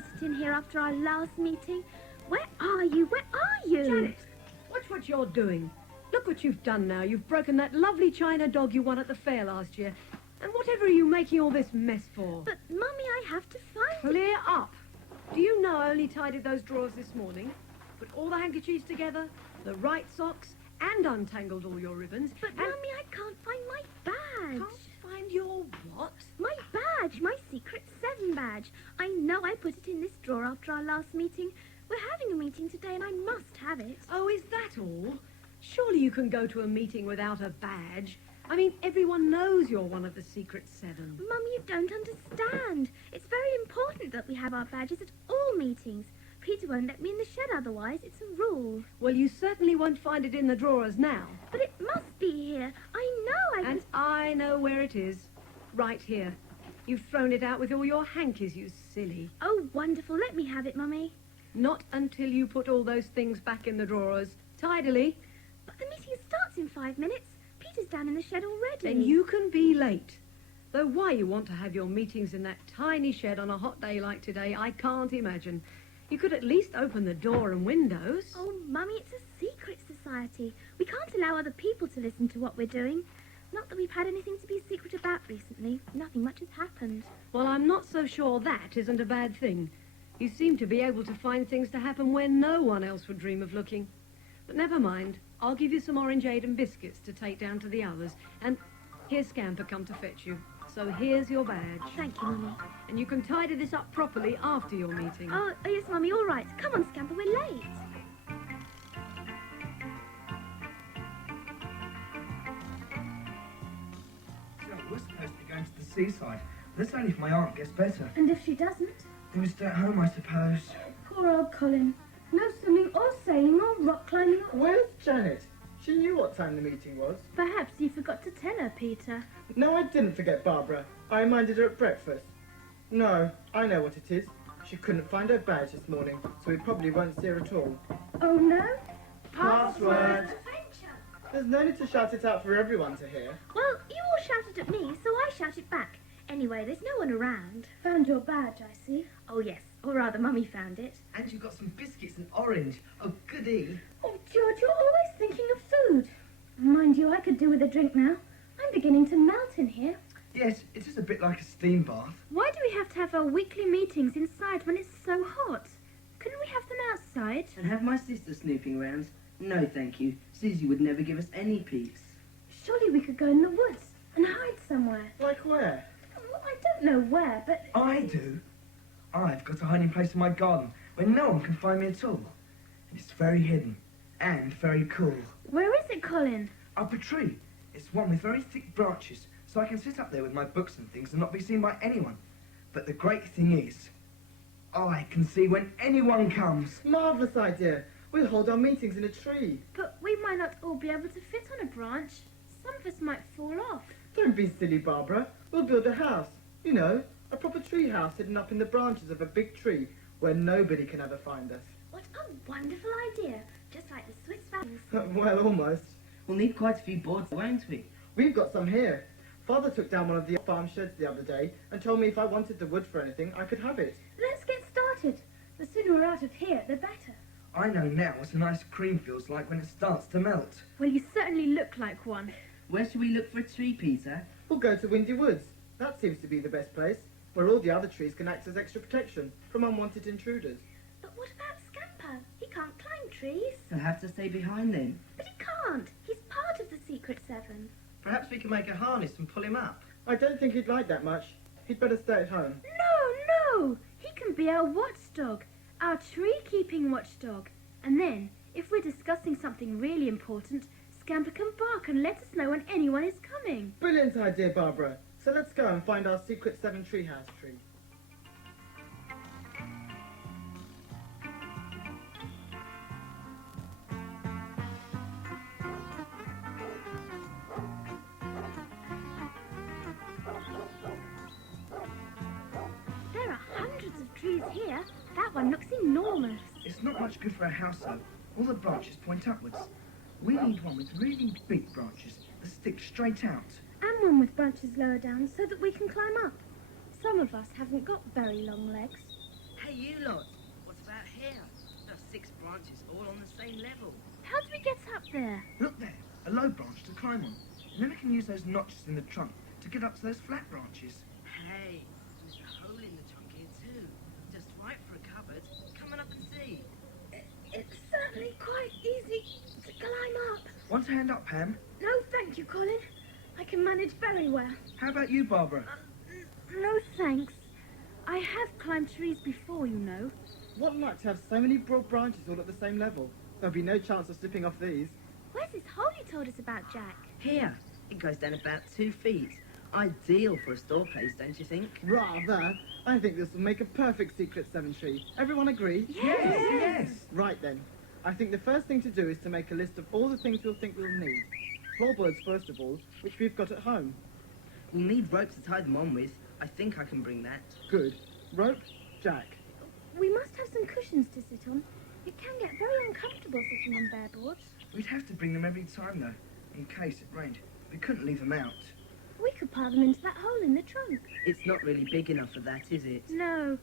put it in here after our last meeting. Where are you? Where are you? Janet, watch what you're doing. Look what you've done now. You've broken that lovely china dog you won at the fair last year. And whatever are you making all this mess for? But, Mummy, I have to find it. Clear up. Do you know I only tidied those drawers this morning? Put all the handkerchiefs together, the right socks, and untangled all your ribbons. But, Mummy, I can't find my badge. Can't find your what? My badge, my Secret 7 badge. I know I put it in this drawer after our last meeting. We're having a meeting today and I must have it. Oh, is that all? Surely you can go to a meeting without a badge. I mean, everyone knows you're one of the Secret 7. Mummy, you don't understand. It's very important that we have our badges at all meetings. Peter won't let me in the shed otherwise. It's a rule. Well, you certainly won't find it in the drawers now. But it must be here. I know And I know where it is. Right here. You've thrown it out with all your hankies, you silly. Oh, wonderful. Let me have it, Mummy. Not until you put all those things back in the drawers. Tidily. But the meeting starts in 5 minutes. Peter's down in the shed already. Then you can be late. Though why you want to have your meetings in that tiny shed on a hot day like today, I can't imagine. You could at least open the door and windows. Oh, Mummy, it's a secret society. We can't allow other people to listen to what we're doing. Not that we've had anything to be secret about recently. Nothing much has happened. Well, I'm not so sure that isn't a bad thing. You seem to be able to find things to happen where no one else would dream of looking. But never mind. I'll give you some orangeade and biscuits to take down to the others. And here's Scamper come to fetch you. So here's your badge. Thank you, Mummy. And you can tidy this up properly after your meeting. Oh, yes, Mummy, all right. Come on, Scamper, we're late. So, we're supposed to be going to the seaside. That's only if my aunt gets better. And if she doesn't? Then we stay at home, I suppose. Poor old Colin. No swimming or sailing or rock climbing or... Where's Janet? She knew what time the meeting was. Perhaps you forgot to tell her, Peter. No, I didn't forget Barbara. I reminded her at breakfast. No, I know what it is. She couldn't find her badge this morning, so we probably won't see her at all. Oh, no? Password! There's no need to shout it out for everyone to hear. Well, you all shouted at me, so I shouted back. Anyway, there's no one around. Found your badge, I see. Oh, yes. Or rather, Mummy found it. And you've got some biscuits and orange. Oh, goody. Oh, George, you're always thinking of food. Mind you, I could do with a drink now. I'm beginning to melt in here. Yes, it is a bit like a steam bath. Why do we have to have our weekly meetings inside when it's so hot? Couldn't we have them outside? And have my sister snooping round? No, thank you. Susie would never give us any peace. Surely we could go in the woods and hide somewhere. Like where? Well, I don't know where, but... I do. I've got a hiding place in my garden where no one can find me at all. And it's very hidden and very cool. Where is it, Colin? Up a tree. It's one with very thick branches, so I can sit up there with my books and things and not be seen by anyone. But the great thing is, I can see when anyone comes. Marvellous idea. We'll hold our meetings in a tree. But we might not all be able to fit on a branch. Some of us might fall off. Don't be silly, Barbara. We'll build a house. You know, a proper tree house hidden up in the branches of a big tree where nobody can ever find us. What a wonderful idea. Just like the Swiss Valley. Well, almost. We'll need quite a few boards, won't we? We've got some here. Father took down one of the farm sheds the other day and told me if I wanted the wood for anything, I could have it. Let's get started. The sooner we're out of here, the better. I know now what a nice cream feels like when it starts to melt. Well, you certainly look like one. Where should we look for a tree, Peter? We'll go to Windy Woods. That seems to be the best place, where all the other trees can act as extra protection from unwanted intruders. But what about Scamper? He can't climb trees. He'll have to stay behind then. But he can't. He's part of the Secret 7. Perhaps we can make a harness and pull him up. I don't think he'd like that much. He'd better stay at home. No! He can be our watchdog. Our tree-keeping watchdog. And then, if we're discussing something really important, Scamper can bark and let us know when anyone is coming. Brilliant idea, Barbara. So let's go and find our Secret 7 treehouse tree. There are hundreds of trees here. That one looks enormous. It's not much good for a house, though. All the branches point upwards. We need one with really big branches that stick straight out. And one with branches lower down so that we can climb up. Some of us haven't got very long legs. Hey, you lot. What about here? There are 6 branches all on the same level. How do we get up there? Look there, a low branch to climb on. And then we can use those notches in the trunk to get up to those flat branches. Hey, there's a hole in the trunk here too. Just right for a cupboard. Come on up and see. It's certainly quite easy to climb up. Want a hand up, Pam? No, thank you, Colin. I can manage very well. How about you, Barbara? No, thanks. I have climbed trees before, you know. What luck to have so many broad branches all at the same level. There'll be no chance of slipping off these. Where's this hole you told us about, Jack? Here. It goes down about 2 feet. Ideal for a store place, don't you think? Rather. I think this will make a perfect secret 7 tree. Everyone agree? Yes! Right then. I think the first thing to do is to make a list of all the things we'll think we'll need. Floorboards first of all, which we've got at home. We'll need ropes to tie them on with. I think I can bring that. Good. Rope, Jack. We must have some cushions to sit on. It can get very uncomfortable sitting on bare boards. We'd have to bring them every time, though, in case it rained. We couldn't leave them out. We could pile them into that hole in the trunk. It's not really big enough for that, is it? No.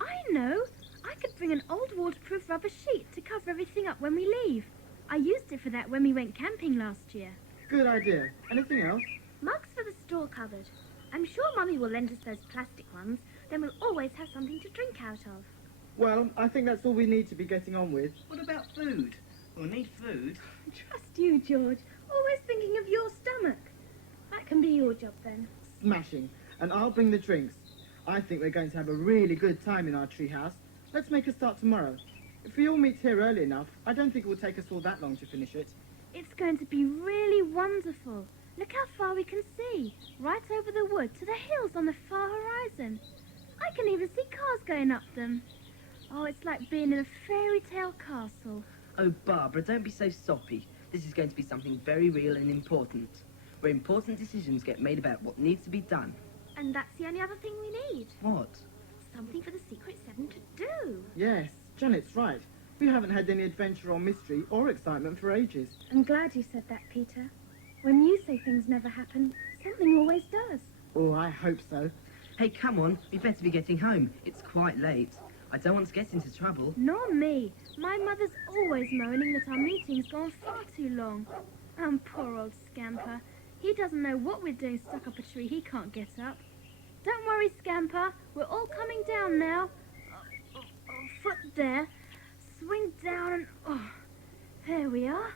I know. I could bring an old waterproof rubber sheet to cover everything up when we leave. I used it for that when we went camping last year. Good idea. Anything else? Mugs for the store cupboard. I'm sure Mummy will lend us those plastic ones. Then we'll always have something to drink out of. Well, I think that's all we need to be getting on with. What about food? We'll need food. Trust you, George. Always thinking of your stomach. That can be your job then. Smashing. And I'll bring the drinks. I think we're going to have a really good time in our treehouse. Let's make a start tomorrow. If we all meet here early enough, I don't think it will take us all that long to finish it. It's going to be really wonderful. Look how far we can see. Right over the wood to the hills on the far horizon. I can even see cars going up them. Oh, it's like being in a fairy tale castle. Oh, Barbara, don't be so soppy. This is going to be something very real and important. Where important decisions get made about what needs to be done. And that's the only other thing we need. What? Something for the Secret Seven to do. Yes, Janet's right. We haven't had any adventure or mystery or excitement for ages. I'm glad you said that, Peter. When you say things never happen, something always does. Oh, I hope so. Hey, come on. We better be getting home. It's quite late. I don't want to get into trouble. Nor me. My mother's always moaning that our meeting's gone far too long. Poor old Scamper. He doesn't know what we're doing stuck up a tree he can't get up. Don't worry, Scamper. We're all coming down now. Foot there. Swing down and... Oh, there we are.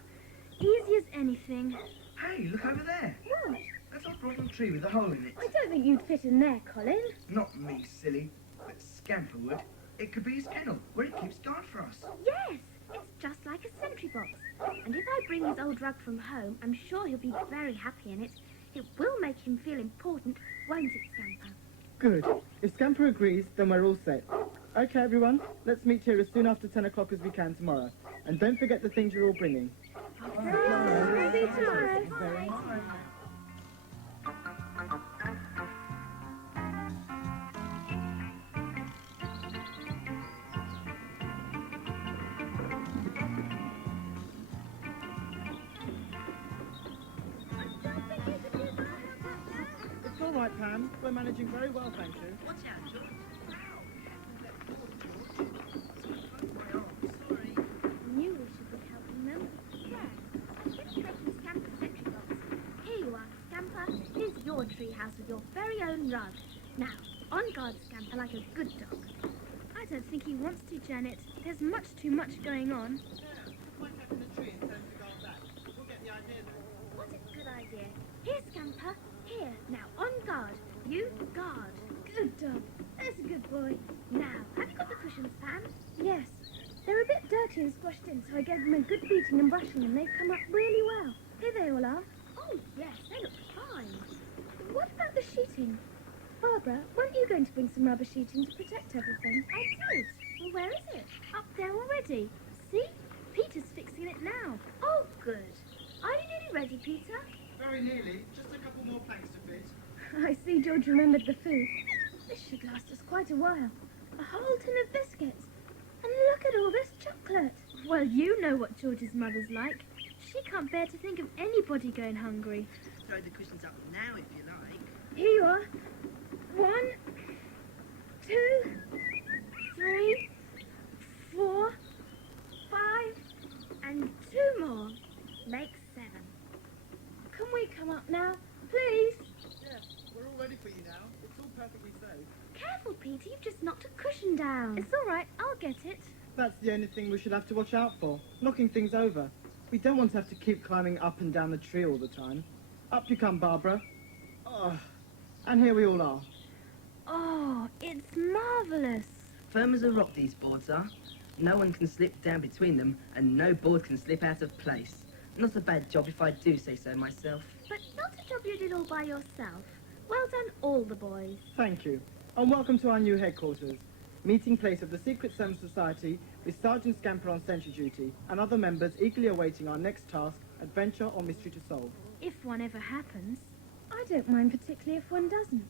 Easy as anything. Hey, look over there. What? That's our broken tree with a hole in it. I don't think you'd fit in there, Colin. Not me, silly. But Scamper would. It could be his kennel, where it keeps guard for us. Yes, it's just like a sentry box. And if I bring his old rug from home, I'm sure he'll be very happy in it. It will make him feel important, won't it, Scamper? Good. If Scamper agrees, then we're all set. Okay, everyone, let's meet here as soon after 10 o'clock as we can tomorrow. And don't forget the things you're all bringing. Very tired. It's all right, Pam. We're managing very well, thank you. Watch out, George. I knew we should be helping them. Yeah, I finished making Scamper's sentry box. Here you are, Scamper. Here's your treehouse with your very own rug. Now, on guard, Scamper, like a good dog. I don't think he wants to, Janet. There's much too much going on. What What a good idea. Here, Scamper. Here. Now, on guard. You guard. Good dog. There's a good boy. Now, have you got the cushions, Pam? Yes. They're a bit dirty and squashed in, so I gave them a good beating and brushing, and they've come up really well. Here they all are. Oh, yes, they look fine. What about the sheeting? Barbara, weren't you going to bring some rubber sheeting to protect everything? I did. Well, where is it? Up there already. See? Peter's fixing it now. Oh, good. Are you nearly ready, Peter? Very nearly. Just a couple more planks to fit. I see George remembered the food. This should last us quite a while. A whole tin of biscuits. And look at all this chocolate. Well, you know what George's mother's like. She can't bear to think of anybody going hungry. Throw the cushions up now if you like. Here you are. 1, 2, 3, 3, 4, 5, and 2 more. Makes 7. Can we come up now, please? Yeah, we're all ready for you now. It's all perfectly safe. Careful, Peter, you've just knocked a cushion down. It's all right, I'll get it. That's the only thing we should have to watch out for, knocking things over. We don't want to have to keep climbing up and down the tree all the time. Up you come, Barbara. Oh, and here we all are. Oh, it's marvellous. Firm as a rock, these boards are. No one can slip down between them, and no board can slip out of place. Not a bad job if I do say so myself. But not a job you did all by yourself. Well done, all the boys. Thank you. And welcome to our new headquarters. Meeting place of the Secret Seven Society with Sergeant Scamper on sentry duty and other members eagerly awaiting our next task, adventure or mystery to solve. If one ever happens. I don't mind particularly if one doesn't.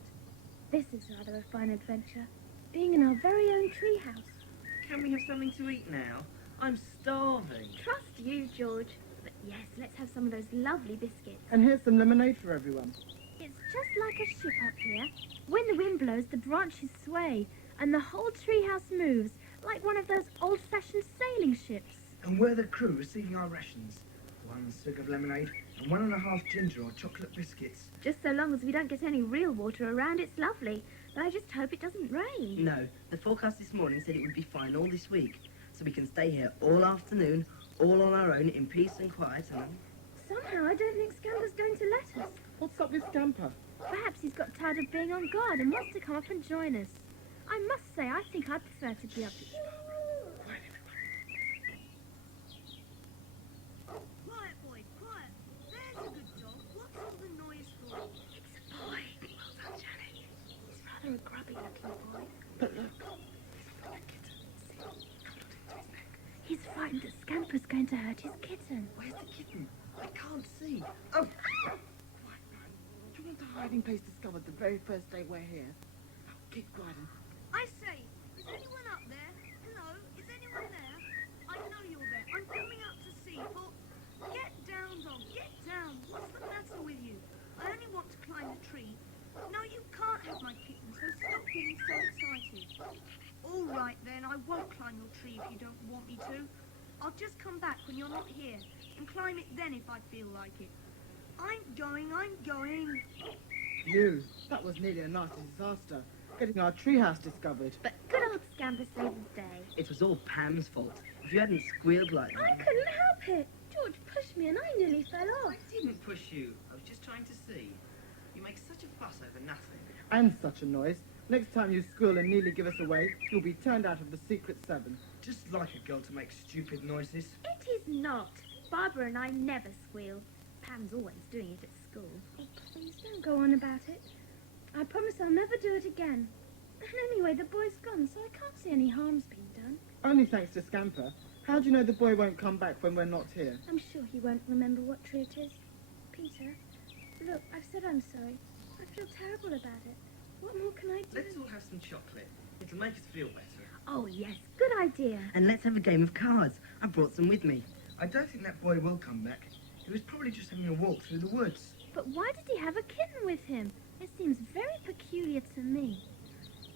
This is rather a fine adventure. Being in our very own treehouse. Can we have something to eat now? I'm starving. Trust you, George. But yes, let's have some of those lovely biscuits. And here's some lemonade for everyone. It's just like a ship up here. When the wind blows, the branches sway, and the whole treehouse moves, like one of those old-fashioned sailing ships. And we're the crew receiving our rations. 1 swig of lemonade and 1.5 ginger or chocolate biscuits. Just so long as we don't get any real water around, it's lovely. But I just hope it doesn't rain. No, the forecast this morning said it would be fine all this week, so we can stay here all afternoon, all on our own, in peace and quiet, and... Somehow I don't think Scamper's going to let us. What's up with Scamper? Perhaps he's got tired of being on guard and wants to come up and join us. I must say, I think I'd prefer to be up here. Quiet, boy, quiet. There's a good dog. What's all the noise for? It's a boy. Well done, Janet. He's rather a grubby-looking boy. But look, He's frightened that Scamper's going to hurt his kitten. Where's the kitten? I can't see. Oh! Quiet, man. Do you want the hiding place discovered the very first day we're here? Oh, keep Glyden. I say, is anyone up there? Hello, is anyone there? I know you're there. I'm coming up to see, but... Get down, dog, get down. What's the matter with you? I only want to climb the tree. No, you can't have my kitten, so stop getting so excited. All right, then, I won't climb your tree if you don't want me to. I'll just come back when you're not here and climb it then if I feel like it. I'm going. You, that was nearly a nasty disaster. Getting our treehouse discovered. But good old Scamper saved the day. It was all Pam's fault. If you hadn't squealed like I that... couldn't help it. George pushed me and I nearly fell off. I didn't push you. I was just trying to see. You make such a fuss over nothing. And such a noise. Next time you squeal and nearly give us away, you'll be turned out of the Secret Seven. Just like a girl to make stupid noises. It is not. Barbara and I never squeal. Pam's always doing it at school. Oh, please don't go on about it. I promise I'll never do it again. And anyway, the boy's gone, so I can't see any harm's been done. Only thanks to Scamper. How do you know the boy won't come back when we're not here? I'm sure he won't remember what tree it is. Peter, look, I've said I'm sorry. I feel terrible about it. What more can I do? Let's all have some chocolate. It'll make us feel better. Oh, yes, good idea. And let's have a game of cards. I brought some with me. I don't think that boy will come back. He was probably just having a walk through the woods. But why did he have a kitten with him? It seems very peculiar to me.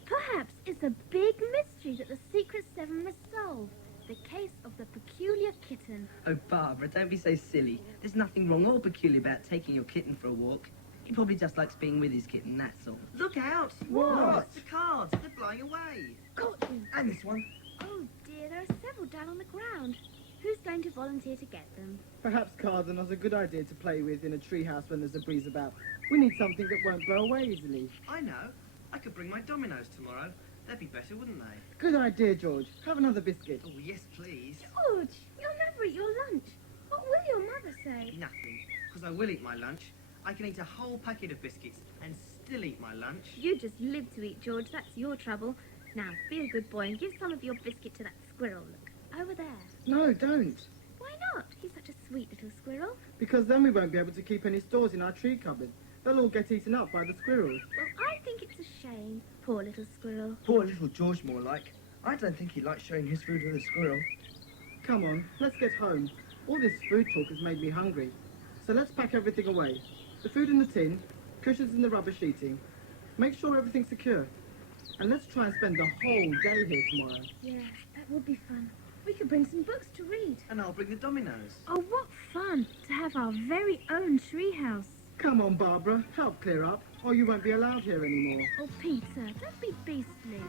Perhaps it's a big mystery that the Secret Seven must solve. The case of the peculiar kitten. Oh, Barbara, don't be so silly. There's nothing wrong or peculiar about taking your kitten for a walk. He probably just likes being with his kitten, that's all. Look out! What? The cards! They're flying away! Got you. And this one. Oh dear, there are several down on the ground. Who's going to volunteer to get them? Perhaps cards are not a good idea to play with in a treehouse when there's a breeze about. We need something that won't blow away easily. I know. I could bring my dominoes tomorrow. They'd be better, wouldn't they? Good idea, George. Have another biscuit. Oh, yes, please. George, you'll never eat your lunch. What will your mother say? Nothing. Because I will eat my lunch. I can eat a whole packet of biscuits and still eat my lunch. You just live to eat, George. That's your trouble. Now, be a good boy and give some of your biscuit to that squirrel. Look, over there. No, don't. Why not? He's such a sweet little squirrel. Because then we won't be able to keep any stores in our tree cupboard. They'll all get eaten up by the squirrels. Well, I think it's a shame. Poor little squirrel. Poor little George, more like. I don't think he likes sharing his food with a squirrel. Come on, let's get home. All this food talk has made me hungry. So let's pack everything away. The food in the tin, cushions in the rubber sheeting. Make sure everything's secure. And let's try and spend the whole day here tomorrow. Yeah, that would be fun. We could bring some books to read. And I'll bring the dominoes. Oh, what fun to have our very own treehouse. Come on, Barbara, help clear up, or you won't be allowed here anymore. Oh, Peter, don't be beastly.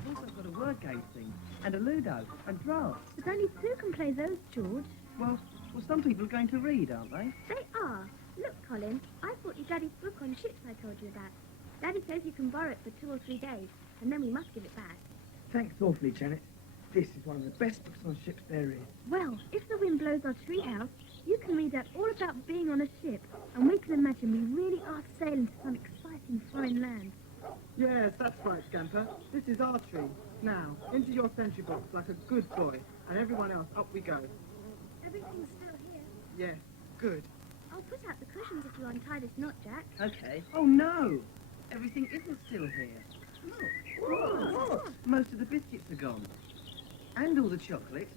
I've also got a word game thing, and a Ludo, and drafts. But only Sue can play those, George. Well, some people are going to read, aren't they? They are. Look, Colin, I bought you Daddy's book on ships I told you about. Daddy says you can borrow it for 2 or 3 days, and then we must give it back. Thanks awfully, Janet. This is one of the best books on ships there is. Well, if the wind blows our treehouse, you can read out all about being on a ship, and we can imagine we really are sailing to some exciting foreign land. Yes, that's right, Scamper. This is our tree. Now, into your sentry box like a good boy, and everyone else, up we go. Everything's still here. Yes, good. I'll put out the cushions if you untie this knot, Jack. Okay. Oh, no! Everything isn't still here. Look. What? Most of the biscuits are gone. And all the chocolate.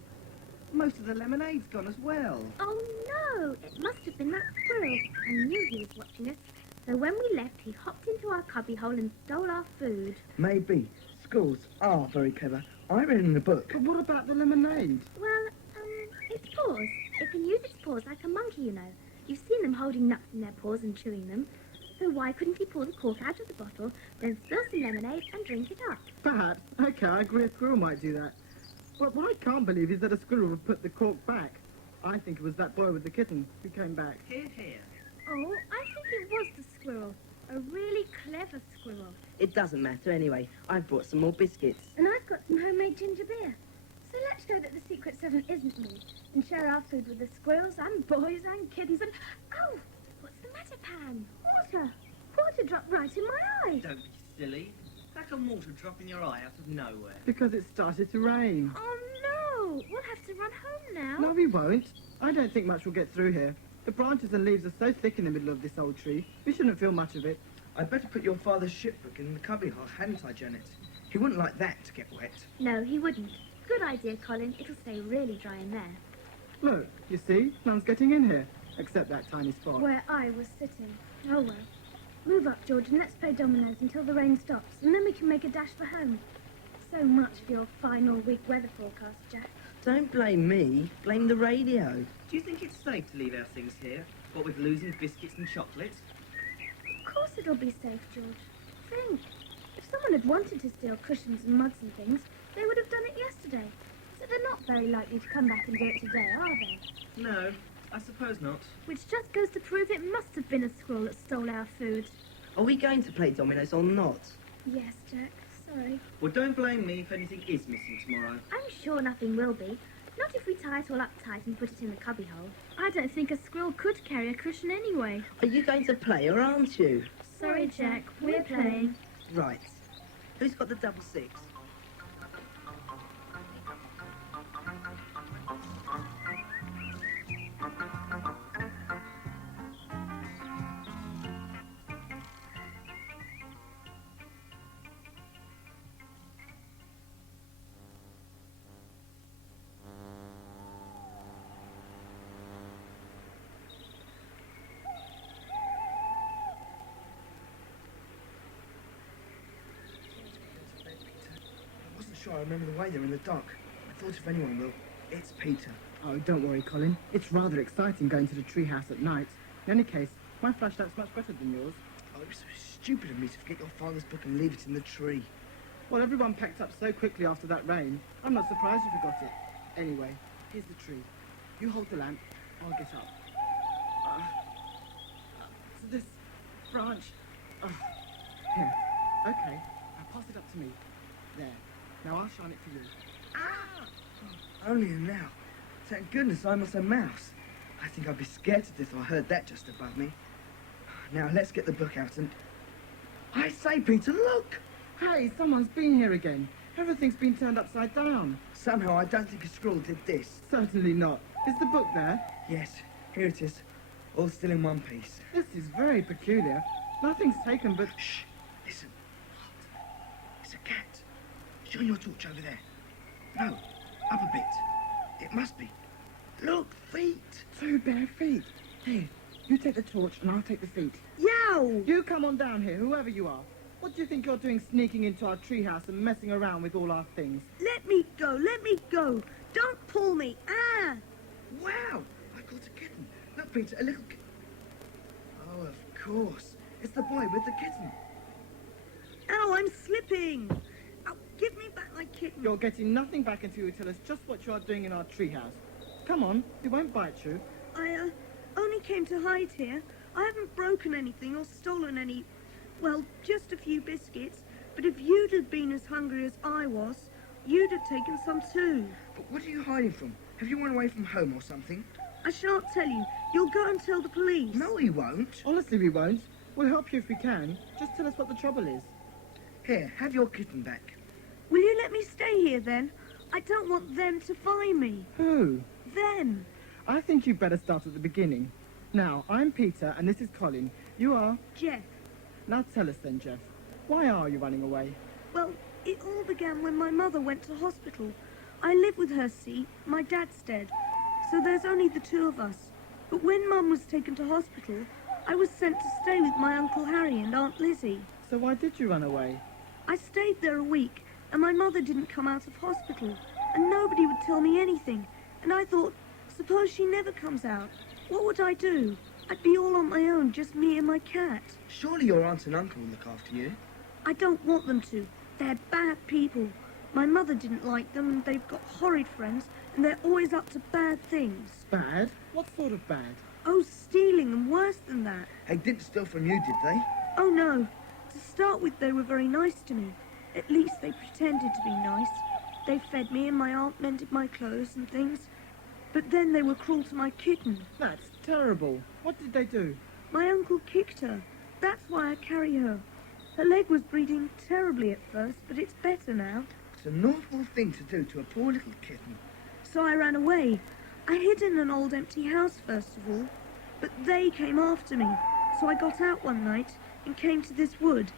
Most of the lemonade's gone as well. Oh, no! It must have been that squirrel. I knew he was watching us. So when we left, he hopped into our cubbyhole and stole our food. Maybe. Squirrels are very clever. I read in the book. But what about the lemonade? Well, its paws. It can use its paws like a monkey, you know. You've seen them holding nuts in their paws and chewing them. So why couldn't he pull the cork out of the bottle, then spill some lemonade and drink it up? Perhaps. Okay, I agree a squirrel might do that. But what I can't believe is that a squirrel would put the cork back. I think it was that boy with the kitten who came back. Here, here. Oh, I think it was the squirrel. A really clever squirrel. It doesn't matter anyway. I've brought some more biscuits. And I've got some homemade ginger beer. So let's show that the Secret Seven isn't me, and share our food with the squirrels and boys and kittens and... Oh! What's the matter, Pan? Water! Water dropped right in my eye! Don't be silly. How can water drop in your eye out of nowhere? Because it started to rain. Oh, no! We'll have to run home now. No, we won't. I don't think much will get through here. The branches and leaves are so thick in the middle of this old tree, we shouldn't feel much of it. I'd better put your father's shipbook in the cubbyhole, hadn't I, Janet? He wouldn't like that to get wet. No, he wouldn't. Good idea, Colin. It'll stay really dry in there. Look, you see, none's getting in here, except that tiny spot. Where I was sitting. Oh, well. Move up, George, and let's play dominoes until the rain stops, and then we can make a dash for home. So much for your final week weather forecast, Jack. Don't blame me. Blame the radio. Do you think it's safe to leave our things here? What with losing biscuits and chocolate? Of course it'll be safe, George. Think. If someone had wanted to steal cushions and mugs and things, they would have done it yesterday. So they're not very likely to come back and do it today, are they? No, I suppose not. Which just goes to prove it must have been a squirrel that stole our food. Are we going to play dominoes or not? Yes, Jack. Sorry. Well, don't blame me if anything is missing tomorrow. I'm sure nothing will be. Not if we tie it all up tight and put it in the cubbyhole. I don't think a squirrel could carry a cushion anyway. Are you going to play or aren't you? Sorry, Jack. We're playing. Right. Who's got the double six? I wasn't sure I remember the way there in the dark. I thought if anyone will, it's Peter. Oh, don't worry, Colin. It's rather exciting going to the treehouse at night. In any case, my flashlight's much better than yours. Oh, it was so stupid of me to forget your father's book and leave it in the tree. Well, everyone packed up so quickly after that rain. I'm not surprised you forgot it. Anyway, here's the tree. You hold the lamp, I'll get up. To this branch. Here. Okay, now pass it up to me. There. Now I'll shine it for you. Only a now. Thank goodness I'm not a mouse. I think I'd be scared to death if I heard that just above me. Now let's get the book out and... I say, Peter, look! Hey, someone's been here again. Everything's been turned upside down. Somehow I don't think a squirrel did this. Certainly not. Is the book there? Yes, here it is. All still in one piece. This is very peculiar. Nothing's taken but... Shh! Listen. It's a cat. Shine your torch over there. No, up a bit. It must be. Look, feet! 2 bare feet. Here, you take the torch and I'll take the feet. Yow! You come on down here, whoever you are. What do you think you're doing sneaking into our treehouse and messing around with all our things? Let me go, let me go. Don't pull me. Ah! Wow! I caught a kitten. Look, Peter, a little Oh, of course. It's the boy with the kitten. Ow, I'm slipping. Ow, give me back my kitten. You're getting nothing back until you tell us just what you are doing in our treehouse. Come on, it won't bite you. I only came to hide here. I haven't broken anything or stolen any... Well, just a few biscuits. But if you'd have been as hungry as I was, you'd have taken some too. But what are you hiding from? Have you run away from home or something? I shan't tell you. You'll go and tell the police. No, he won't. Honestly, we won't. We'll help you if we can. Just tell us what the trouble is. Here, have your kitten back. Will you let me stay here then? I don't want them to find me. Who? Them. I think you'd better start at the beginning. Now, I'm Peter and this is Colin. You are... Jeff. Now tell us then, Jeff. Why are you running away? Well, it all began when my mother went to hospital. I live with her, see. My dad's dead. So there's only the 2 of us. But when Mum was taken to hospital, I was sent to stay with my Uncle Harry and Aunt Lizzie. So why did you run away? I stayed there a week, and my mother didn't come out of hospital, and nobody would tell me anything. And I thought, suppose she never comes out, what would I do? I'd be all on my own, just me and my cat. Surely your aunt and uncle will look after you. I don't want them to. They're bad people. My mother didn't like them, and they've got horrid friends, and they're always up to bad things. Bad? What sort of bad? Oh, stealing and worse than that. They didn't steal from you, did they? Oh, no. To start with, they were very nice to me. At least they pretended to be nice. They fed me and my aunt mended my clothes and things. But then they were cruel to my kitten. That's terrible. What did they do? My uncle kicked her. That's why I carry her. Her leg was bleeding terribly at first, but it's better now. It's an awful thing to do to a poor little kitten. So I ran away. I hid in an old empty house first of all. But they came after me. So I got out one night and came to this wood.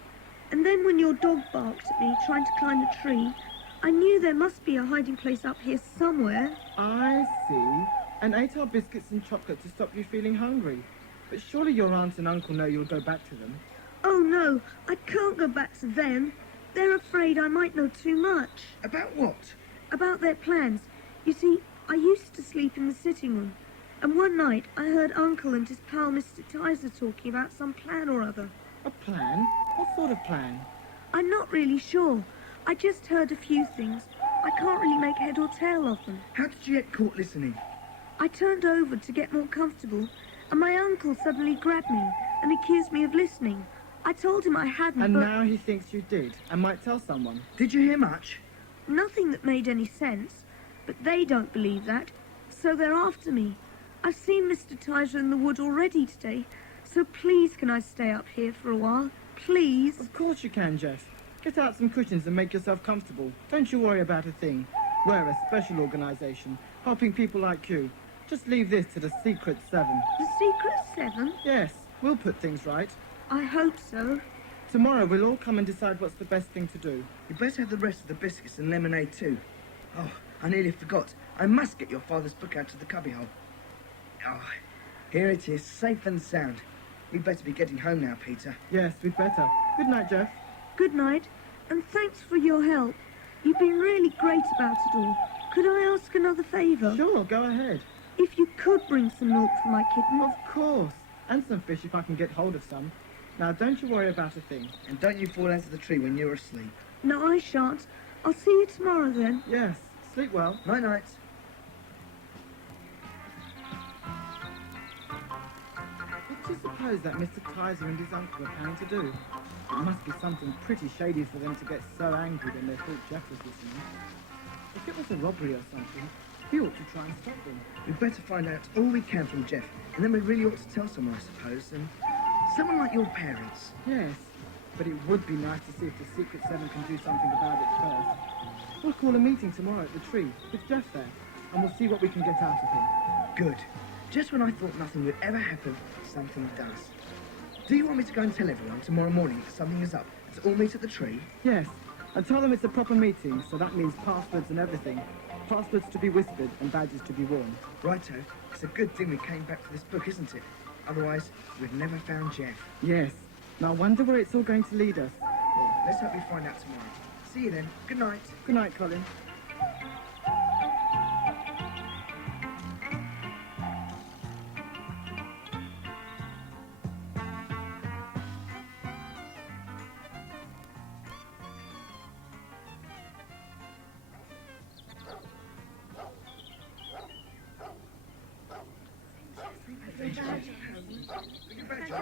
And then when your dog barked at me trying to climb the tree, I knew there must be a hiding place up here somewhere. I see. And ate our biscuits and chocolate to stop you feeling hungry. But surely your aunt and uncle know you'll go back to them. Oh no, I can't go back to them. They're afraid I might know too much. About what? About their plans. You see, I used to sleep in the sitting room. And one night I heard Uncle and his pal Mr. Tizer talking about some plan or other. A plan? What sort of plan? I'm not really sure. I just heard a few things. I can't really make head or tail of them. How did you get caught listening? I turned over to get more comfortable, and my uncle suddenly grabbed me and accused me of listening. I told him I hadn't, And but now he thinks you did, and might tell someone. Did you hear much? nothing that made any sense. But they don't believe that, so they're after me. I've seen Mr. Tizer in the wood already today, so please can I stay up here for a while? Please? Of course you can, Jeff. Get out some cushions and make yourself comfortable. Don't you worry about a thing. We're a special organisation, helping people like you. Just leave this to the Secret 7. The Secret 7? Yes, we'll put things right. I hope so. Tomorrow we'll all come and decide what's the best thing to do. You better have the rest of the biscuits and lemonade too. Oh, I nearly forgot. I must get your father's book out of the cubbyhole. Oh, here it is, safe and sound. We'd better be getting home now, Peter. Yes, we'd better. Good night, Jeff. Good night, and thanks for your help. You've been really great about it all. Could I ask another favour? Sure, go ahead. If you could bring some milk for my kitten. Of course. And some fish if I can get hold of some. Now, don't you worry about a thing. And don't you fall out of the tree when you're asleep. No, I shan't. I'll see you tomorrow then. Yes, sleep well. Night-night. What do you suppose that Mr. Tizer and his uncle are planning to do? It must be something pretty shady for them to get so angry when they thought Jeff was listening. If it was a robbery or something, we ought to try and stop them. We'd better find out all we can from Jeff, and then we really ought to tell someone, I suppose, and someone like your parents. Yes, but it would be nice to see if the Secret Seven can do something about it first. We'll call a meeting tomorrow at the tree with Jeff there, and we'll see what we can get out of him. Good. Just when I thought nothing would ever happen, something does. Do you want me to go and tell everyone tomorrow morning that something is up? To all meet at the tree? Yes, and tell them it's a proper meeting, so that means passwords and everything. Passwords to be whispered and badges to be worn. Righto. It's a good thing we came back for this book, isn't it? Otherwise, we'd never found Jeff. Yes. Now I wonder where it's all going to lead us. Well, let's hope we find out tomorrow. See you then. Good night. Good night, Colin.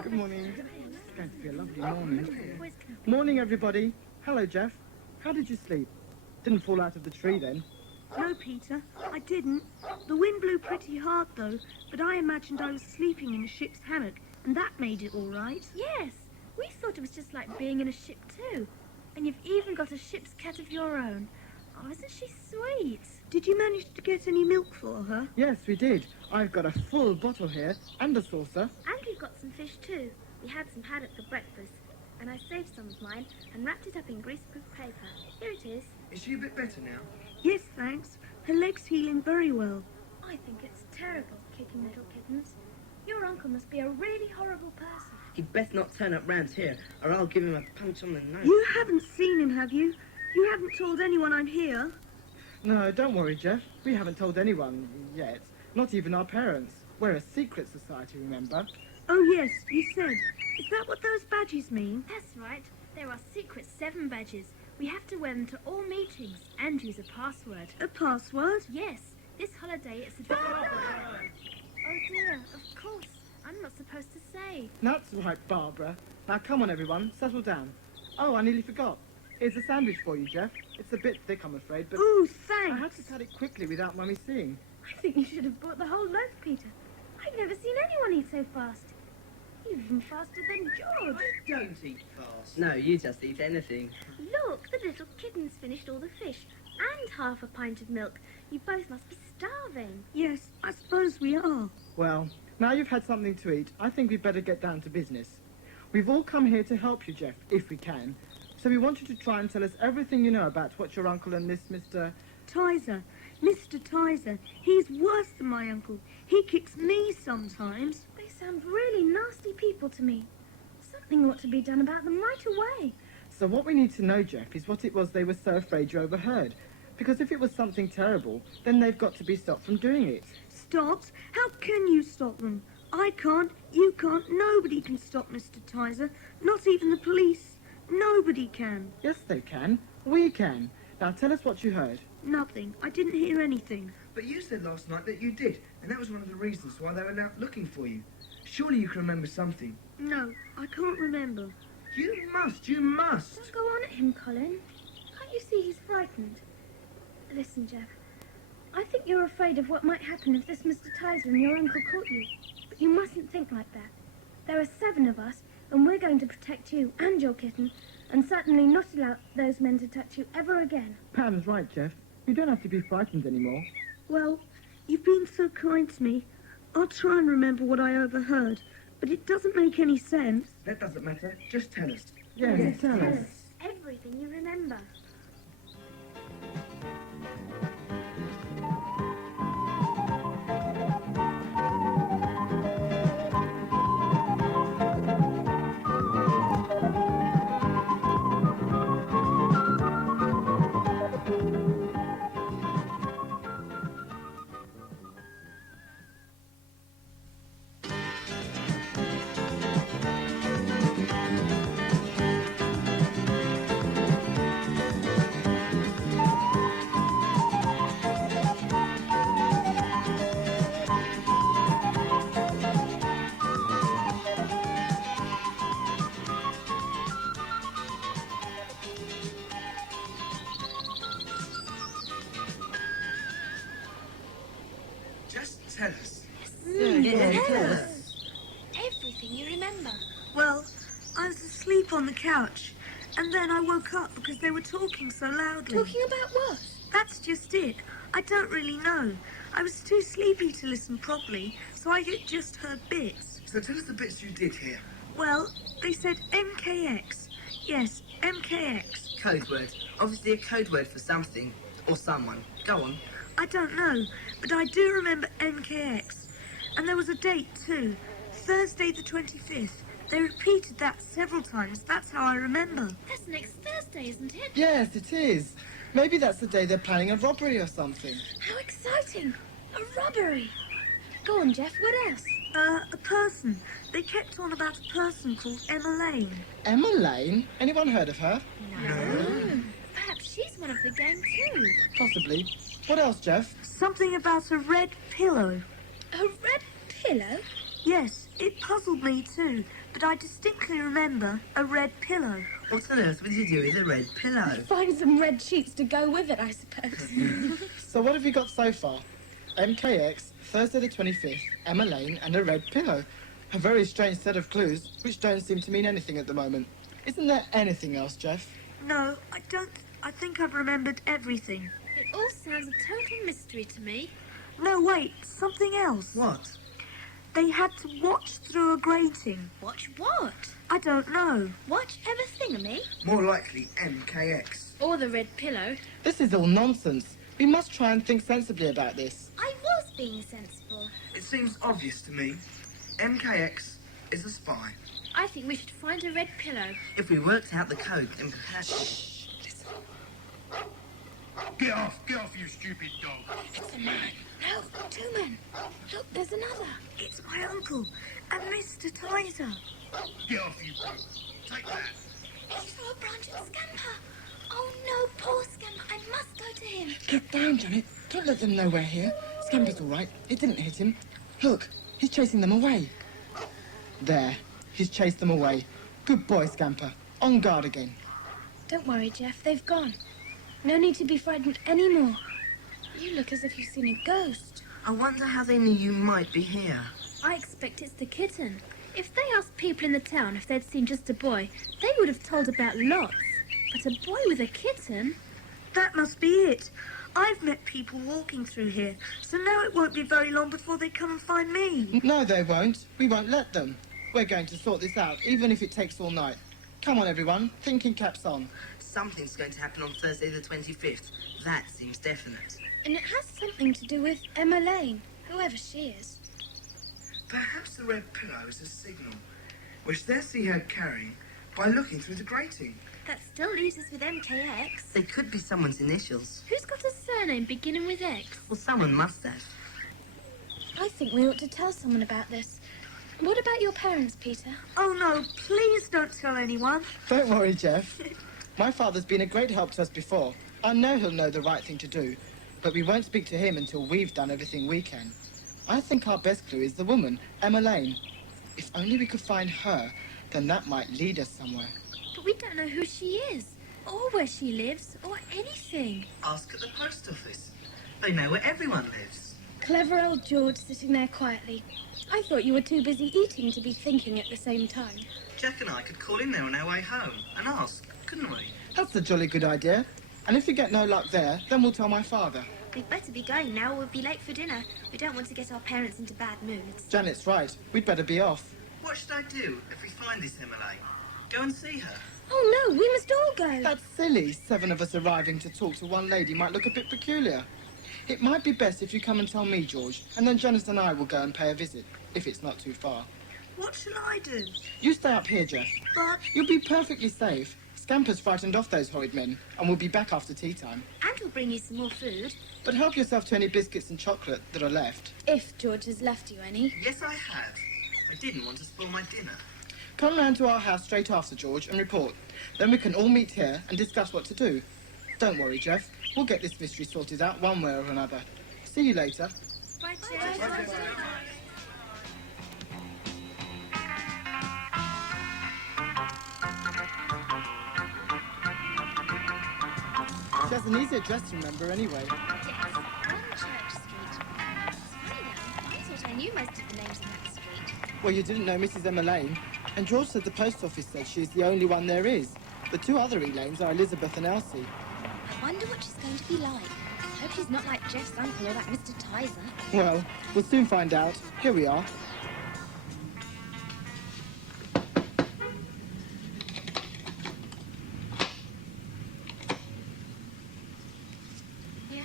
Good morning. It's going to be a lovely morning. Morning, everybody. Hello, Jeff. How did you sleep? Didn't fall out of the tree, then? No, Peter, I didn't. The wind blew pretty hard, though, but I imagined I was sleeping in a ship's hammock, and that made it all right. Yes, we thought it was just like being in a ship too. And you've even got a ship's cat of your own. Oh, isn't she sweet? Did you manage to get any milk for her? Yes, we did. I've got a full bottle here and a saucer. And we've got some fish too. We had some haddock for breakfast, and I saved some of mine and wrapped it up in greaseproof paper. Here it is. Is she a bit better now? Yes, thanks. Her leg's healing very well. I think it's terrible, kicking little kittens. Your uncle must be a really horrible person. He'd best not turn up round here, or I'll give him a punch on the nose. You haven't seen him, have you? You haven't told anyone I'm here? No, don't worry, Jeff. We haven't told anyone yet. Not even our parents. We're a secret society, remember? Oh, yes, you said. Is that what those badges mean? That's right. There are secret 7 badges. We have to wear them to all meetings and use a password. A password? Yes, this holiday it's a... Oh dear, of course. I'm not supposed to say. That's right, Barbara. Now, come on, everyone. Settle down. Oh, I nearly forgot. Here's a sandwich for you, Jeff. It's a bit thick, I'm afraid, but Ooh, I thanks. had to cut it quickly without Mummy seeing. I think you should have bought the whole loaf, Peter. I've never seen anyone eat so fast. Even faster than George. Don't eat fast. No, you just eat anything. Look, the little kitten's finished all the fish and half a pint of milk. You both must be starving. Yes, I suppose we are. Well, now you've had something to eat, I think we'd better get down to business. We've all come here to help you, Jeff, if we can. So we want you to try and tell us everything you know about what your uncle and this Mr... Tizer. Mr. Tizer. He's worse than my uncle. He kicks me sometimes. They sound really nasty people to me. Something ought to be done about them right away. So what we need to know, Jeff, is what it was they were so afraid you overheard. Because if it was something terrible, then they've got to be stopped from doing it. Stopped? How can you stop them? I can't. You can't. Nobody can stop Mr. Tizer. Not even the police. Nobody can. Yes, they can. We can. Now tell us what you heard. Nothing. I didn't hear anything. But you said last night that you did, and that was one of the reasons why they were out looking for you. Surely you can remember something. No, I can't remember. You must, you must. Don't go on at him, Colin. Can't you see he's frightened? Listen, Jeff. I think you're afraid of what might happen if this Mr. Tizer and your uncle caught you. But you mustn't think like that. There are 7 of us, and we're going to protect you and your kitten, and certainly not allow those men to touch you ever again. Pam's right, Jeff. You don't have to be frightened anymore. Well, you've been so kind to me. I'll try and remember what I overheard, but it doesn't make any sense. That doesn't matter. Just tell us. Yes, tell us. Everything you remember. Just tell us. Everything you remember. Well, I was asleep on the couch, and then I woke up because they were talking so loudly. Talking about what? That's just it. I don't really know. I was too sleepy to listen properly, so I just heard bits. So tell us the bits you did hear. Well, they said MKX. Yes, MKX. Code word. Obviously a code word for something or someone. Go on. I don't know, but I do remember MKX. And there was a date too. Thursday the 25th. They repeated that several times. That's how I remember. That's next Thursday, isn't it? Yes, it is. Maybe that's the day they're planning a robbery or something. How exciting! A robbery! Go on, Jeff, what else? A person. They kept on about a person called Emma Lane. Emma Lane? Anyone heard of her? No. Perhaps she's one of the gang too. Possibly. What else, Jeff? Something about a red pillow. A red pillow? Yes, it puzzled me too, but I distinctly remember a red pillow. What on earth would you do with a red pillow? Find some red sheets to go with it, I suppose. So what have you got so far? MKX, Thursday the 25th, Emma Lane, and a red pillow. A very strange set of clues, which don't seem to mean anything at the moment. Isn't there anything else, Jeff? No, I don't. I think I've remembered everything. It all sounds a total mystery to me. No, wait, something else. What? They had to watch through a grating. Watch what? I don't know. Watch everything of me? More likely MKX. Or the red pillow. This is all nonsense. We must try and think sensibly about this. I was being sensible. It seems obvious to me. MKX is a spy. I think we should find a red pillow. If we worked out the code, then perhaps... Get off, you stupid dog. It's a man. No, two men. Look, there's another. It's my uncle and Mr. Tizer. Get off, you punk. Take that. He threw a branch at Scamper. Oh no, poor Scamper. I must go to him. Get down, Janet. Don't let them know we're here. Scamper's all right. It didn't hit him. Look, he's chasing them away. There. He's chased them away. Good boy, Scamper. On guard again. Don't worry, Jeff. They've gone. No need to be frightened anymore. You look as if you've seen a ghost. I wonder how they knew you might be here. I expect it's the kitten. If they asked people in the town if they'd seen just a boy, they would have told about lots. But a boy with a kitten? That must be it. I've met people walking through here, so now it won't be very long before they come and find me. No, they won't. We won't let them. We're going to sort this out, even if it takes all night. Come on, everyone. Thinking caps on. Something's going to happen on Thursday the 25th. That seems definite. And it has something to do with Emma Lane, whoever she is. Perhaps the red pillow is a signal, which they'll see her carrying by looking through the grating. That still leaves us with MKX. They could be someone's initials. Who's got a surname beginning with X? Well, someone must have. I think we ought to tell someone about this. What about your parents, Peter? Oh no, please don't tell anyone. Don't worry, Jeff. My father's been a great help to us before. I know he'll know the right thing to do, but we won't speak to him until we've done everything we can. I think our best clue is the woman, Emma Lane. If only we could find her, then that might lead us somewhere. But we don't know who she is, or where she lives, or anything. Ask at the post office. They know where everyone lives. Clever old George sitting there quietly. I thought you were too busy eating to be thinking at the same time. Jack and I could call in there on our way home and ask, couldn't we? That's a jolly good idea. And if we get no luck there, then we'll tell my father. We'd better be going now or we'll be late for dinner. We don't want to get our parents into bad moods. Janet's right. We'd better be off. What should I do if we find this Emily? Go and see her. Oh no, we must all go. That's silly. 7 of us arriving to talk to one lady might look a bit peculiar. It might be best if you come and tell me, George, and then Janice and I will go and pay a visit, if it's not too far. What shall I do? You stay up here, Jeff. But You'll be perfectly safe. Scamper's frightened off those horrid men, and we'll be back after tea time. And we'll bring you some more food. But help yourself to any biscuits and chocolate that are left. If George has left you any. Yes, I have. I didn't want to spoil my dinner. Come round to our house straight after, George, and report. Then we can all meet here and discuss what to do. Don't worry, Jeff. We'll get this mystery sorted out one way or another. See you later. Bye, Jeff. She has an easy address to remember anyway. Yes, 1 Church Street. It's funny now. I thought I knew most of the names on that street. Well, you didn't know Mrs. Emma Lane. And George said the post office said she's the only one there is. The two other Elaines are Elizabeth and Elsie. I wonder what she's going to be like. I hope she's not like Jeff's uncle or that Mr. Tizer. Well, we'll soon find out. Here we are. Yes?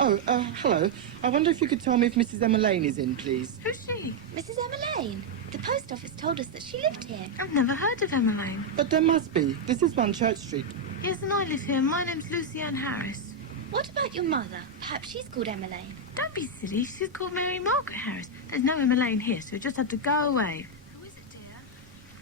Oh, hello. I wonder if you could tell me if Mrs. Emma Lane is in, please. Who's she? Mrs. Emma Lane. The post office told us that she lived here. I've never heard of Emma Lane. But there must be. This is 1 Church Street. Yes, and I live here. My name's Lucy Ann Harris. What about your mother? Perhaps she's called Emma Lane. Don't be silly. She's called Mary Margaret Harris. There's no Emma Lane here, so we just had to go away. Who is it, dear?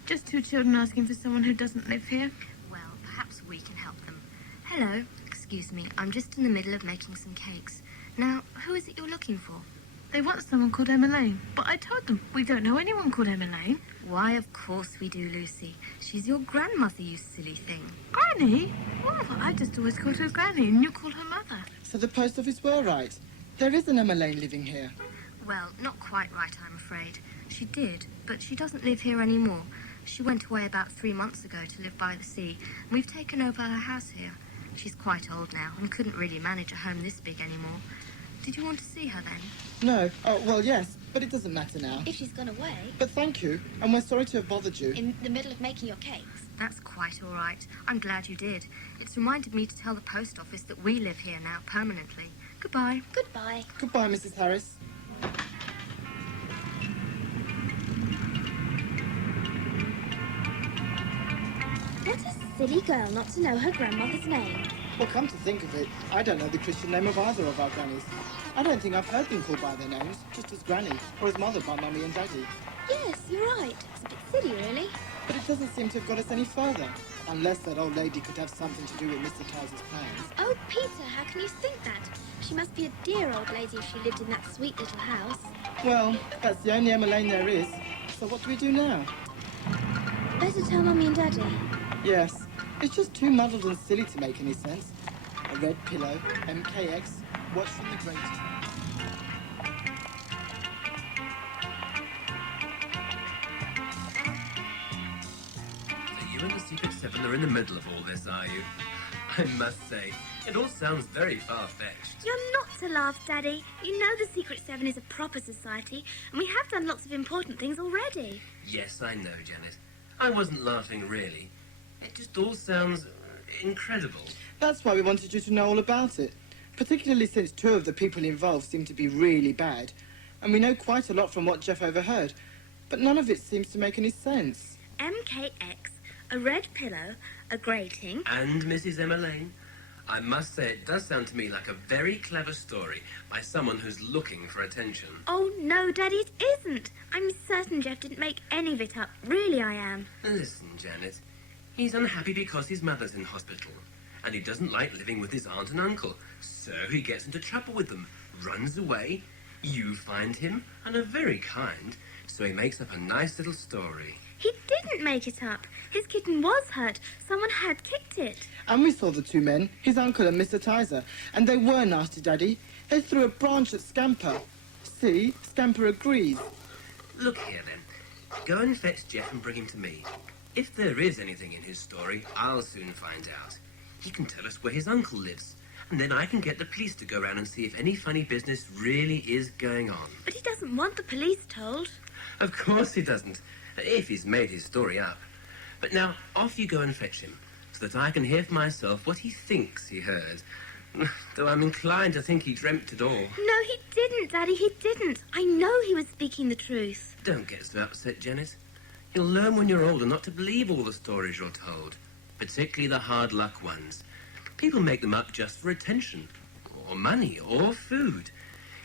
Just 2 children asking for someone who doesn't live here. Well, perhaps we can help them. Hello, excuse me, I'm just in the middle of making some cakes. Now, who is it you're looking for? They want someone called Emma Lane, but I told them we don't know anyone called Emma Lane. Why, of course we do, Lucy. She's your grandmother, you silly thing. Granny? Oh, I just always called her Granny, and you call her Mother. So the post office were right. There is an Emma Lane living here. Well, not quite right, I'm afraid. She did, but she doesn't live here anymore. She went away about 3 months ago to live by the sea, and we've taken over her house here. She's quite old now and couldn't really manage a home this big anymore. Did you want to see her then? No. Oh, well, yes, but it doesn't matter now. If she's gone away, But thank you, and we're sorry to have bothered you. in the middle of making your cakes. That's quite all right. I'm glad you did. It's reminded me to tell the post office that we live here now permanently. Goodbye. Goodbye. Goodbye, Mrs. Harris. What a silly girl not to know her grandmother's name. Well, come to think of it, I don't know the Christian name of either of our grannies. I don't think I've heard them called by their names, just as Granny, or as Mother by Mummy and Daddy. Yes, you're right. It's a bit silly, really. But it doesn't seem to have got us any further. Unless that old lady could have something to do with Mr. Tizer's plans. Oh, Peter, how can you think that? She must be a dear old lady if she lived in that sweet little house. Well, that's the only Emma Lane there is. So what do we do now? Better tell Mummy and Daddy. Yes, it's just too muddled and silly to make any sense. A red pillow, MKX, watch from the grating. So you and the Secret Seven are in the middle of all this, are you? I must say, it all sounds very far-fetched. You're not to laugh, Daddy. You know the Secret Seven is a proper society, and we have done lots of important things already. Yes, I know, Janet. I wasn't laughing, really. It just all sounds incredible. That's why we wanted you to know all about it. Particularly since 2 of the people involved seem to be really bad. And we know quite a lot from what Jeff overheard. But none of it seems to make any sense. MKX, a red pillow, a grating. And Mrs. Emma Lane? I must say, it does sound to me like a very clever story by someone who's looking for attention. Oh, no, Daddy, it isn't. I'm certain Jeff didn't make any of it up. Really, I am. Listen, Janet. He's unhappy because his mother's in hospital. And he doesn't like living with his aunt and uncle. So he gets into trouble with them, runs away. You find him and are very kind. So he makes up a nice little story. He didn't make it up. His kitten was hurt. Someone had kicked it. And we saw the 2 men, his uncle and Mr. Tizer. And they were nasty, Daddy. They threw a branch at Scamper. See, Scamper agrees. Look here, then. Go and fetch Jeff and bring him to me. If there is anything in his story, I'll soon find out. He can tell us where his uncle lives, and then I can get the police to go around and see if any funny business really is going on. But he doesn't want the police told. Of course he doesn't, if he's made his story up. But now, off you go and fetch him, so that I can hear for myself what he thinks he heard. Though I'm inclined to think he dreamt it all. No, he didn't, Daddy, he didn't. I know he was speaking the truth. Don't get so upset, Janet. You'll learn when you're older not to believe all the stories you're told, particularly the hard luck ones. People make them up just for attention, or money, or food.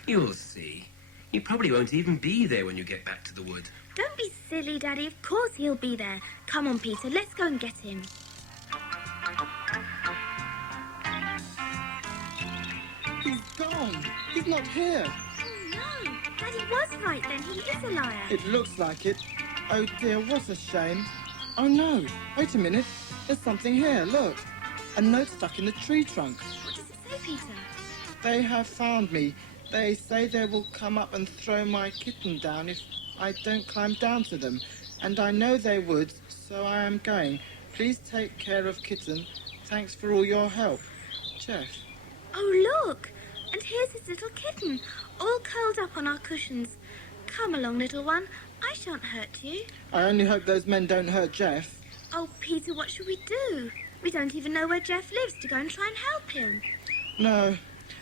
You'll see. You probably won't even be there when you get back to the wood. Don't be silly, Daddy. Of course he'll be there. Come on, Peter, let's go and get him. He's gone. He's not here. Oh, no. Daddy was right then. He is a liar. It looks like it. Oh dear, what a shame. Oh no, wait a minute. There's something here, look. A note stuck in the tree trunk. What does it say, Peter? They have found me. They say they will come up and throw my kitten down if I don't climb down to them. And I know they would, so I am going. Please take care of Kitten. Thanks for all your help. Jeff. Oh, look! And here's his little kitten, all curled up on our cushions. Come along, little one. I shan't hurt you. I only hope those men don't hurt Jeff. Oh, Peter, what shall we do? We don't even know where Jeff lives to go and try and help him. No.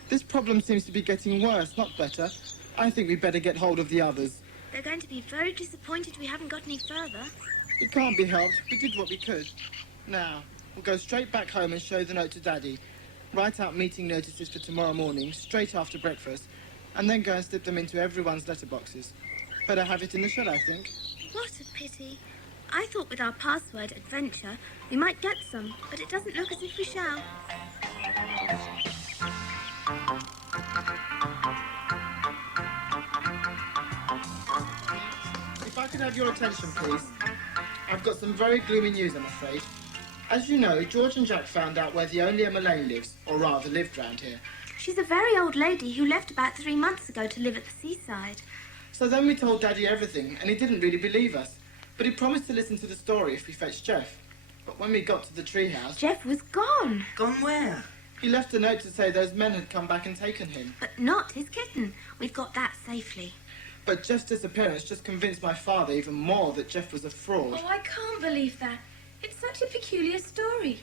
This problem seems to be getting worse, not better. I think we'd better get hold of the others. They're going to be very disappointed we haven't got any further. It can't be helped. We did what we could. Now, we'll go straight back home and show the note to Daddy. Write out meeting notices for tomorrow morning, straight after breakfast, and then go and slip them into everyone's letterboxes. Better have it in the shed, I think. What a pity. I thought with our password, adventure, we might get some, but it doesn't look as if we shall. If I could have your attention, please. I've got some very gloomy news, I'm afraid. As you know, George and Jack found out where the only Emma Lane lives, or rather lived round here. She's a very old lady who left about 3 months ago to live at the seaside. So then we told Daddy everything, and he didn't really believe us. But he promised to listen to the story if we fetched Jeff. But when we got to the treehouse... Jeff was gone. Gone where? He left a note to say those men had come back and taken him. But not his kitten. We've got that safely. But Jeff's disappearance just convinced my father even more that Jeff was a fraud. Oh, I can't believe that. It's such a peculiar story.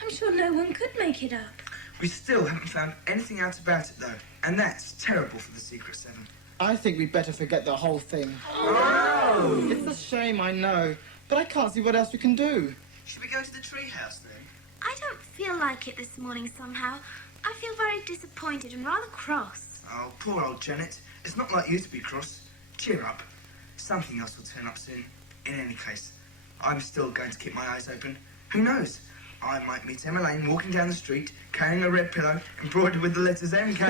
I'm sure no one could make it up. We still haven't found anything out about it, though. And that's terrible for the Secret Seven. I think we'd better forget the whole thing. Oh! It's a shame, I know. But I can't see what else we can do. Should we go to the treehouse then? I don't feel like it this morning somehow. I feel very disappointed and rather cross. Oh, poor old Janet. It's not like you to be cross. Cheer up. Something else will turn up soon. In any case, I'm still going to keep my eyes open. Who knows? I might meet Emma Lane walking down the street, carrying a red pillow embroidered with the letters MK.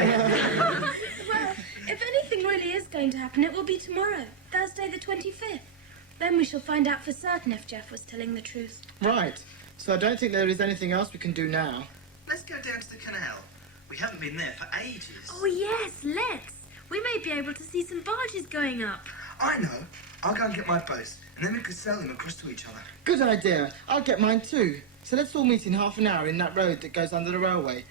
Well, if anything really is going to happen, it will be tomorrow, Thursday the 25th. Then we shall find out for certain if Jeff was telling the truth. Right. So I don't think there is anything else we can do now. Let's go down to the canal. We haven't been there for ages. Oh, yes, let's. We may be able to see some barges going up. I know. I'll go and get my boats, and then we could sail them across to each other. Good idea. I'll get mine too. So let's all meet in half an hour in that road that goes under the railway.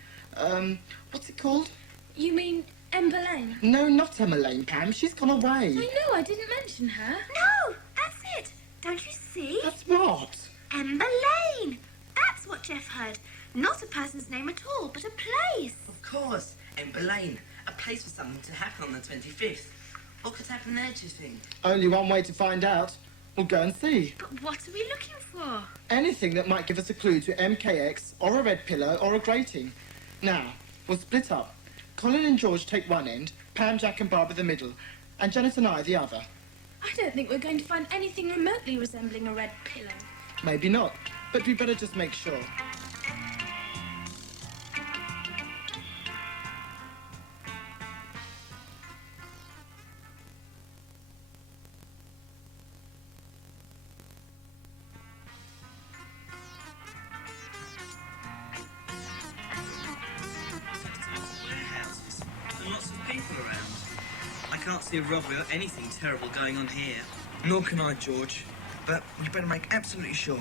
What's it called? You mean Ember Lane? No, not Emma Lane, Pam. She's gone away. I know, I didn't mention her. No, that's it. Don't you see? That's what? Ember Lane. That's what Jeff heard. Not a person's name at all, but a place. Of course, Ember Lane. A place for something to happen on the 25th. What could happen there, do you think? Only one way to find out. We'll go and see. But what are we looking for? Anything that might give us a clue to MKX, or a red pillow, or a grating. Now, we'll split up. Colin and George take one end, Pam, Jack and Barbara the middle, and Janet and I the other. I don't think we're going to find anything remotely resembling a red pillow. Maybe not, but we better just make sure. Warehouses and lots of people around. I can't see a robbery or anything terrible going on here. Nor can I, George. But we better make absolutely sure.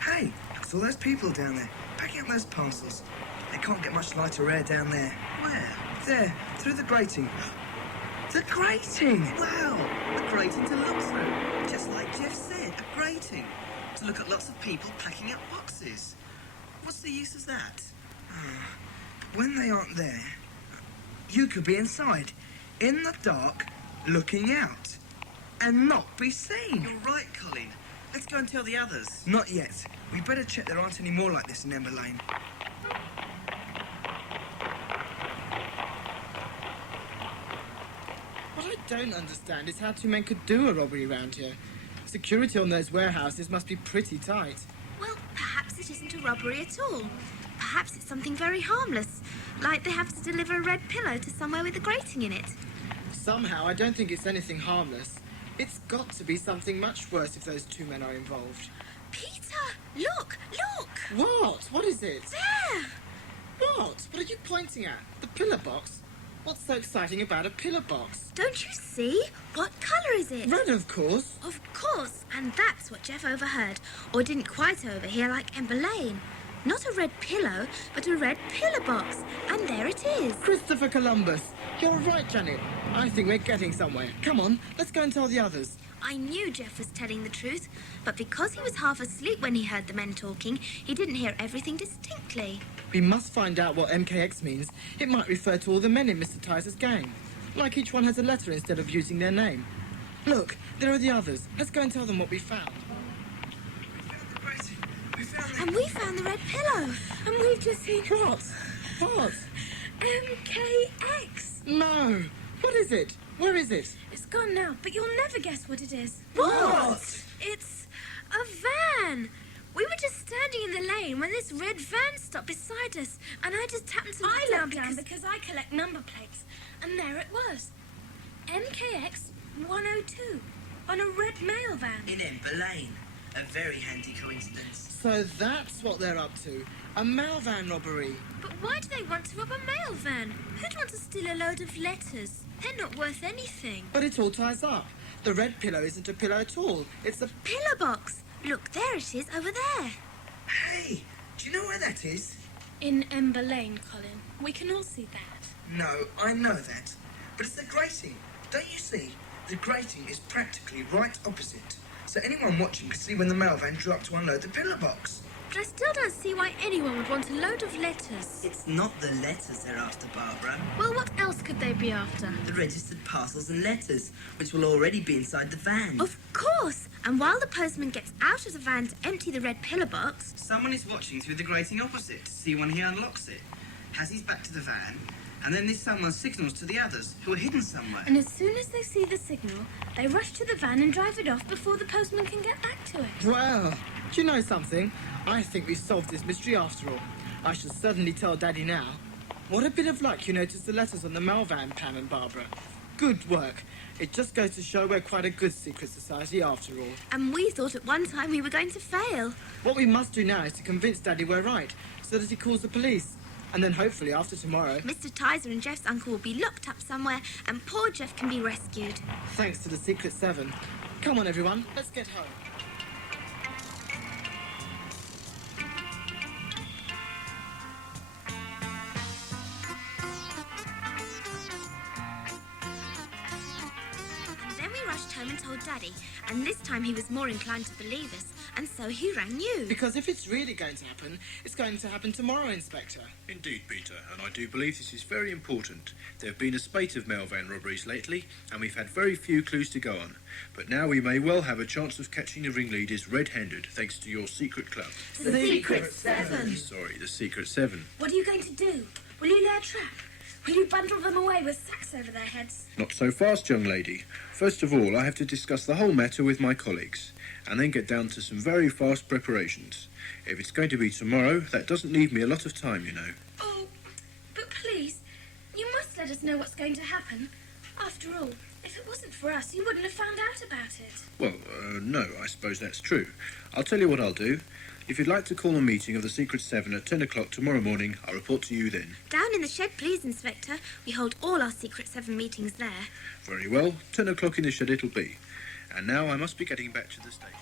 Hey, look at all those people down there, packing up those parcels. They can't get much lighter air down there. Where? There, through the grating. The grating! Wow, a grating to look through. Just like Jeff said, a grating. To look at lots of people packing up boxes. What's the use of that? But when they aren't there, you could be inside, in the dark, looking out, and not be seen. You're right, Colin. Let's go and tell the others. Not yet. We better check there aren't any more like this in Ember Lane. What I don't understand is how two men could do a robbery around here. Security on those warehouses must be pretty tight. Well, perhaps it isn't a robbery at all. Perhaps it's something very harmless, like they have to deliver a red pillow to somewhere with a grating in it. Somehow, I don't think it's anything harmless. It's got to be something much worse if those two men are involved. Peter, look, look! What? What is it? There! What? What are you pointing at? The pillar box? What's so exciting about a pillar box? Don't you see? What colour is it? Red, of course. Of course, and that's what Jeff overheard, or didn't quite overhear like Ember Lane. Not a red pillow, but a red pillar box, and there it is. Christopher Columbus. You're right, Janet. I think we're getting somewhere. Come on, let's go and tell the others. I knew Jeff was telling the truth, but because he was half asleep when he heard the men talking, he didn't hear everything distinctly. We must find out what MKX means. It might refer to all the men in Mr. Tyser's gang. Like each one has a letter instead of using their name. Look, there are the others. Let's go and tell them what we found. And we found the red pillow, and we've just seen... What? What? MKX. No! What is it? Where is it? It's gone now, but you'll never guess what it is. What? It's a van. We were just standing in the lane when this red van stopped beside us, and I just happened to look down because I collect number plates, and there it was. MKX 102 on a red mail van. In Ember Lane. A very handy coincidence. So that's what they're up to. A mail van robbery. But why do they want to rob a mail van? Who'd want to steal a load of letters? They're not worth anything. But it all ties up. The red pillow isn't a pillow at all. It's a... Pillar box. Look, there it is, over there. Hey, do you know where that is? In Ember Lane, Colin. We can all see that. No, I know that. But it's the grating. Don't you see? The grating is practically right opposite. So anyone watching could see when the mail van drew up to unload the pillar box. But I still don't see why anyone would want a load of letters. It's not the letters they're after, Barbara. Well, what else could they be after? The registered parcels and letters, which will already be inside the van. Of course. And while the postman gets out of the van to empty the red pillar box... Someone is watching through the grating opposite to see when he unlocks it. Has his back to the van, and then this someone signals to the others, who are hidden somewhere. And as soon as they see the signal, they rush to the van and drive it off before the postman can get back to it. Well, do you know something? I think we've solved this mystery after all. I shall certainly tell Daddy now. What a bit of luck you noticed the letters on the mail van, Pam and Barbara. Good work. It just goes to show we're quite a good secret society after all. And we thought at one time we were going to fail. What we must do now is to convince Daddy we're right, so that he calls the police. And then hopefully after tomorrow... Mr. Tyser and Jeff's uncle will be locked up somewhere, and poor Jeff can be rescued. Thanks to the Secret Seven. Come on, everyone. Let's get home. And then we rushed home and told Daddy, and this time he was more inclined to believe us, and so he rang you. Because if it's really going to happen, it's going to happen tomorrow, Inspector. Indeed, Peter, and I do believe this is very important. There have been a spate of mail van robberies lately, and we've had very few clues to go on. But now we may well have a chance of catching the ringleaders red-handed, thanks to your secret club. The Secret Seven. Sorry, the Secret Seven. What are you going to do? Will you lay a trap? Will you bundle them away with sacks over their heads? Not so fast, young lady. First of all, I have to discuss the whole matter with my colleagues, and then get down to some very fast preparations. If it's going to be tomorrow, that doesn't leave me a lot of time, you know. Oh, but please, you must let us know what's going to happen. After all, if it wasn't for us, you wouldn't have found out about it. Well, no, I suppose that's true. I'll tell you what I'll do. If you'd like to call a meeting of the Secret Seven at 10 o'clock tomorrow morning, I'll report to you then. Down in the shed, please, Inspector. We hold all our Secret Seven meetings there. Very well, 10 o'clock in the shed it'll be. And now I must be getting back to the station.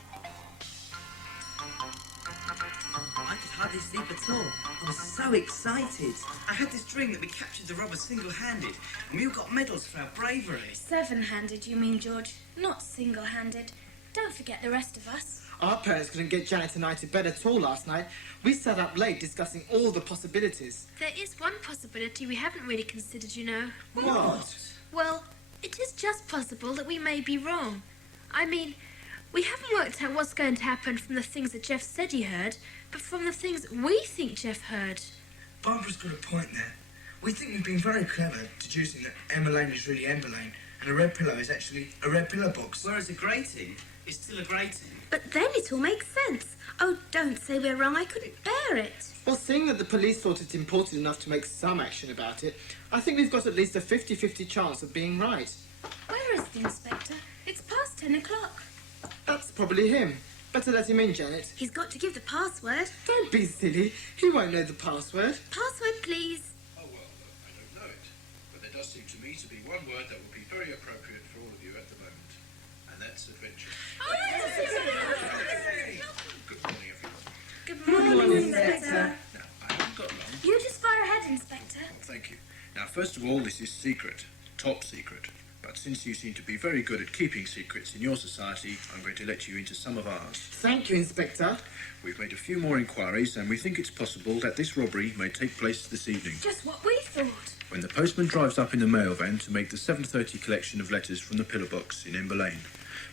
I could hardly sleep at all. I was so excited. I had this dream that we captured the robbers single-handed, and we all got medals for our bravery. Seven-handed, you mean, George? Not single-handed. Don't forget the rest of us. Our parents couldn't get Janet and I to bed at all last night. We sat up late discussing all the possibilities. There is one possibility we haven't really considered, you know. What? Well, it is just possible that we may be wrong. I mean, we haven't worked out what's going to happen from the things that Jeff said he heard, but from the things we think Jeff heard. Barbara's got a point there. We think we've been very clever deducing that Ember Lane is really Ember Lane, and a red pillow is actually a red pillow box. Whereas a grating is still a grating. But then it all makes sense. Oh, don't say we're wrong. I couldn't bear it. Well, seeing that the police thought it important enough to make some action about it, I think we've got at least a 50-50 chance of being right. Where is the inspector? It's past 10 o'clock. That's probably him. Better let him in, Janet. He's got to give the password. Don't be silly. He won't know the password. Password, please. Oh, well, I don't know it. But there does seem to me to be one word that would be very appropriate for all of you at the moment, and that's adventure. Good morning, everyone. Good morning, Now, Inspector. I haven't got long. You just fire ahead, Inspector. Well, thank you. Now, first of all, this is secret, top secret. But since you seem to be very good at keeping secrets in your society, I'm going to let you into some of ours. Thank you, Inspector. We've made a few more inquiries, and we think it's possible that this robbery may take place this evening. Just what we thought. When the postman drives up in the mail van to make the 7:30 collection of letters from the pillar box in Ember Lane,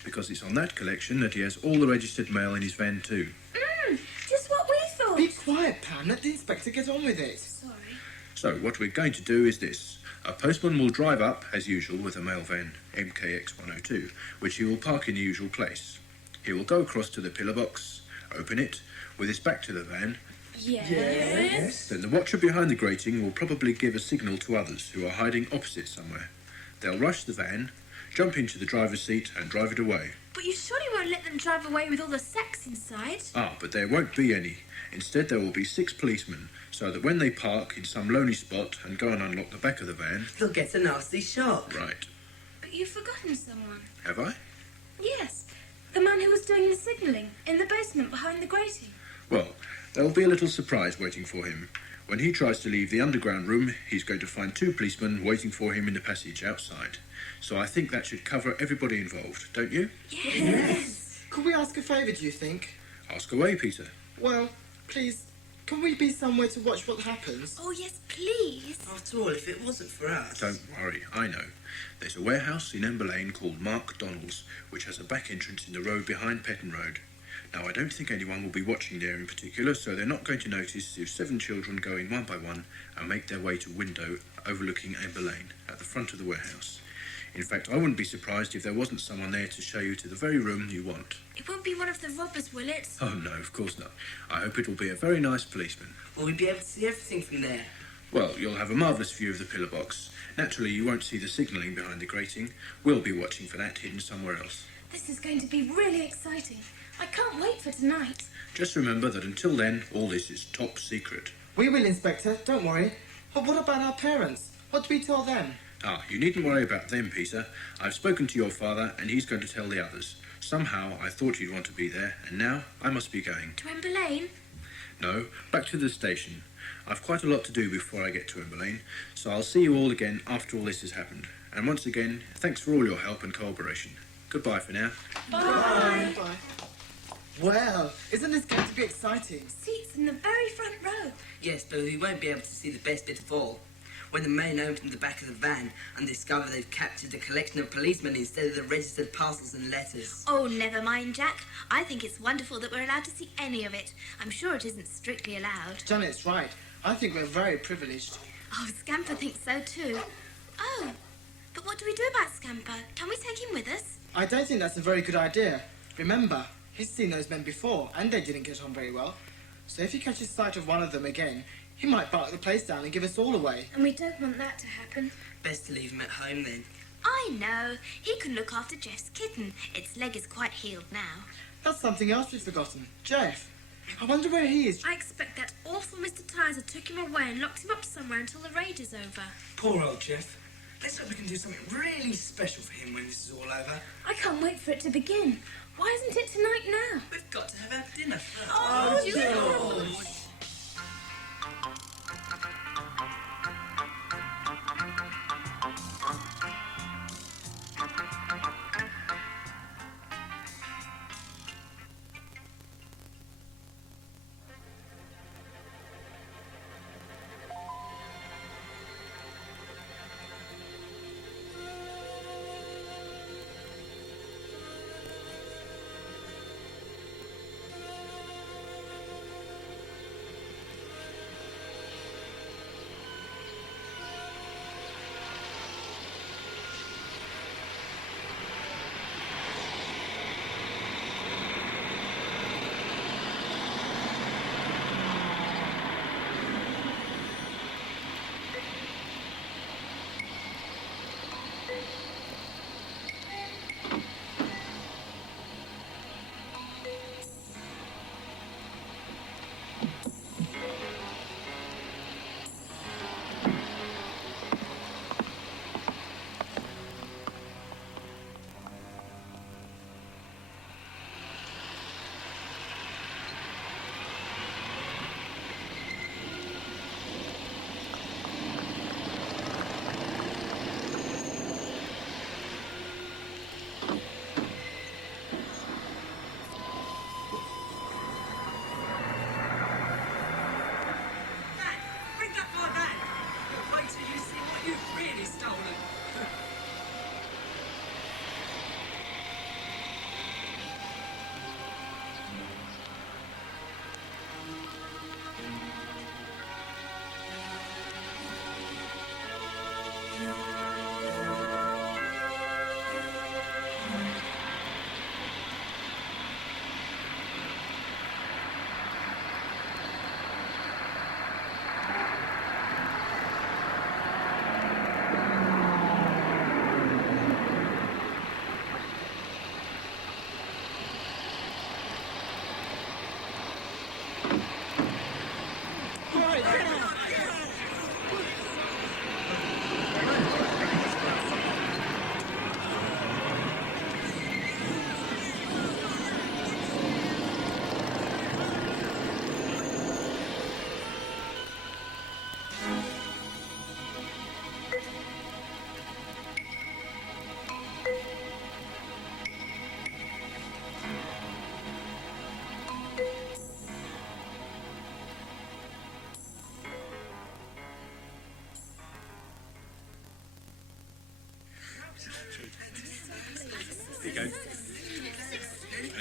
because it's on that collection that he has all the registered mail in his van too. Just what we thought. Be quiet, Pam. Let the Inspector get on with it. Sorry. So what we're going to do is this. A postman will drive up, as usual, with a mail van, MKX 102, which he will park in the usual place. He will go across to the pillar box, open it, with his back to the van. Yes. Then the watcher behind the grating will probably give a signal to others who are hiding opposite somewhere. They'll rush the van, jump into the driver's seat and drive it away. But you surely won't let them drive away with all the sacks inside. Ah, but there won't be any. Instead, there will be 6 policemen, so that when they park in some lonely spot and go and unlock the back of the van... They'll get a nasty shock. Right. But you've forgotten someone. Have I? Yes. The man who was doing the signalling in the basement behind the grating. Well, there'll be a little surprise waiting for him. When he tries to leave the underground room, he's going to find 2 policemen waiting for him in the passage outside. So I think that should cover everybody involved, don't you? Yes. Could we ask a favour, do you think? Ask away, Peter. Well, please, can we be somewhere to watch what happens? Oh, yes, please. After all, if it wasn't for us... Don't worry, I know. There's a warehouse in Ember Lane called Mark Donald's, which has a back entrance in the road behind Petton Road. Now, I don't think anyone will be watching there in particular, so they're not going to notice if 7 children go in one by one and make their way to a window overlooking Ember Lane at the front of the warehouse. In fact, I wouldn't be surprised if there wasn't someone there to show you to the very room you want. It won't be one of the robbers, will it? Oh, no, of course not. I hope it'll be a very nice policeman. Will we be able to see everything from there? Well, you'll have a marvellous view of the pillar box. Naturally, you won't see the signalling behind the grating. We'll be watching for that hidden somewhere else. This is going to be really exciting. I can't wait for tonight. Just remember that until then, all this is top secret. We will, Inspector, don't worry. But what about our parents? What do we tell them? Ah, you needn't worry about them, Peter. I've spoken to your father, and he's going to tell the others. Somehow, I thought you'd want to be there, and now I must be going. To Ember Lane? No, back to the station. I've quite a lot to do before I get to Ember Lane, so I'll see you all again after all this has happened. And once again, thanks for all your help and cooperation. Goodbye for now. Bye. Bye. Well, isn't this going to be exciting? Seats in the very front row. Yes, but we won't be able to see the best bit of all. When the men open the back of the van and discover they've captured a collection of policemen instead of the registered parcels and letters. Oh, never mind, Jack. I think it's wonderful that we're allowed to see any of it. I'm sure it isn't strictly allowed. Janet's right. I think we're very privileged. Oh, Scamper thinks so too. Oh, but what do we do about Scamper? Can we take him with us? I don't think that's a very good idea. Remember, he's seen those men before, and they didn't get on very well. So if he catches sight of one of them again, he might bark the place down and give us all away. And we don't want that to happen. Best to leave him at home then. I know. He can look after Jeff's kitten. Its leg is quite healed now. That's something else we've forgotten. Jeff. I wonder where he is. I expect that awful Mr. Tizer took him away and locked him up somewhere until the raid is over. Poor old Jeff. Let's hope we can do something really special for him when this is all over. I can't wait for it to begin. Why isn't it tonight now? We've got to have our dinner first. Oh, George!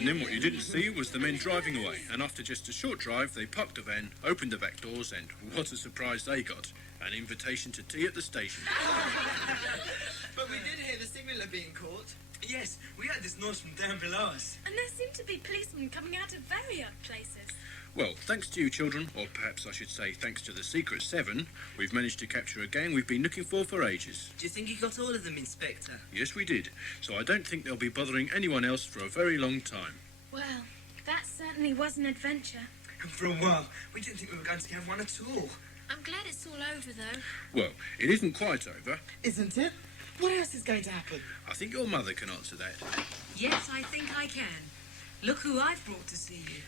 then what you didn't see was the men driving away, and after just a short drive, they parked the van, opened the back doors, and what a surprise they got. An invitation to tea at the station. But we did hear the signaller being caught. Yes, we heard this noise from down below us. And there seem to be policemen coming out of very odd places. Well, thanks to you children, or perhaps I should say thanks to the Secret Seven, we've managed to capture a gang we've been looking for ages. Do you think you got all of them, Inspector? Yes, we did. So I don't think they'll be bothering anyone else for a very long time. Well, that certainly was an adventure. And for a while, we didn't think we were going to have one at all. I'm glad it's all over, though. Well, it isn't quite over. Isn't it? What else is going to happen? I think your mother can answer that. Yes, I think I can. Look who I've brought to see you.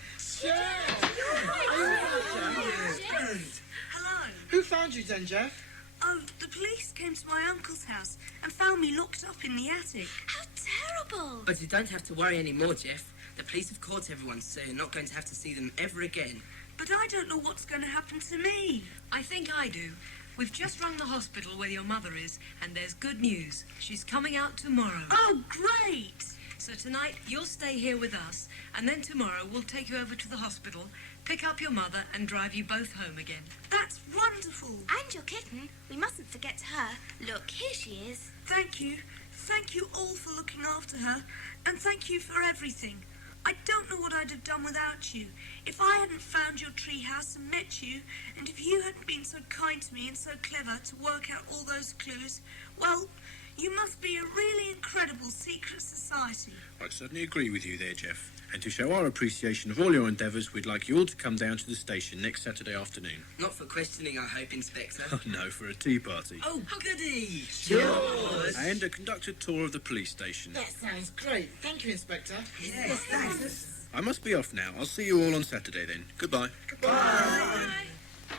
Hello. Who found you then, Jeff? Oh, the police came to my uncle's house and found me locked up in the attic. How terrible! But you don't have to worry anymore, Jeff. The police have caught everyone, so you're not going to have to see them ever again. But I don't know what's going to happen to me. I think I do. We've just rung the hospital where your mother is, and there's good news. She's coming out tomorrow. Oh, great! So tonight, you'll stay here with us, and then tomorrow we'll take you over to the hospital, pick up your mother, and drive you both home again. That's wonderful. And your kitten. We mustn't forget her. Look, here she is. Thank you. Thank you all for looking after her. And thank you for everything. I don't know what I'd have done without you. If I hadn't found your treehouse and met you, and if you hadn't been so kind to me and so clever to work out all those clues, well, you must be a really incredible secret society. I'd certainly agree with you there, Jeff. And to show our appreciation of all your endeavours, we'd like you all to come down to the station next Saturday afternoon. Not for questioning, I hope, Inspector. Oh, no, for a tea party. Oh, goody! Yours! And a conducted tour of the police station. That sounds great. Thank you, Inspector. Yes, thanks. I must be off now. I'll see you all on Saturday then. Goodbye. Bye.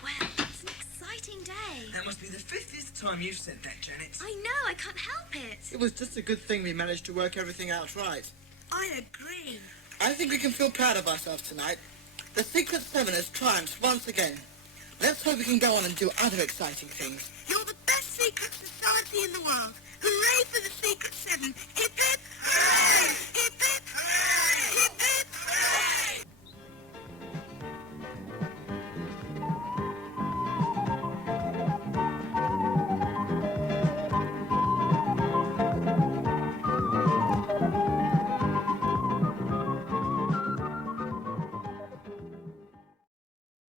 Well, it's an exciting day. That must be the 50th time you've said that, Janet. I know, I can't help it. It was just a good thing we managed to work everything out right. I agree. I think we can feel proud of ourselves tonight. The Secret Seven has triumphed once again. Let's hope we can go on and do other exciting things. You're the best secret society in the world. Hooray for the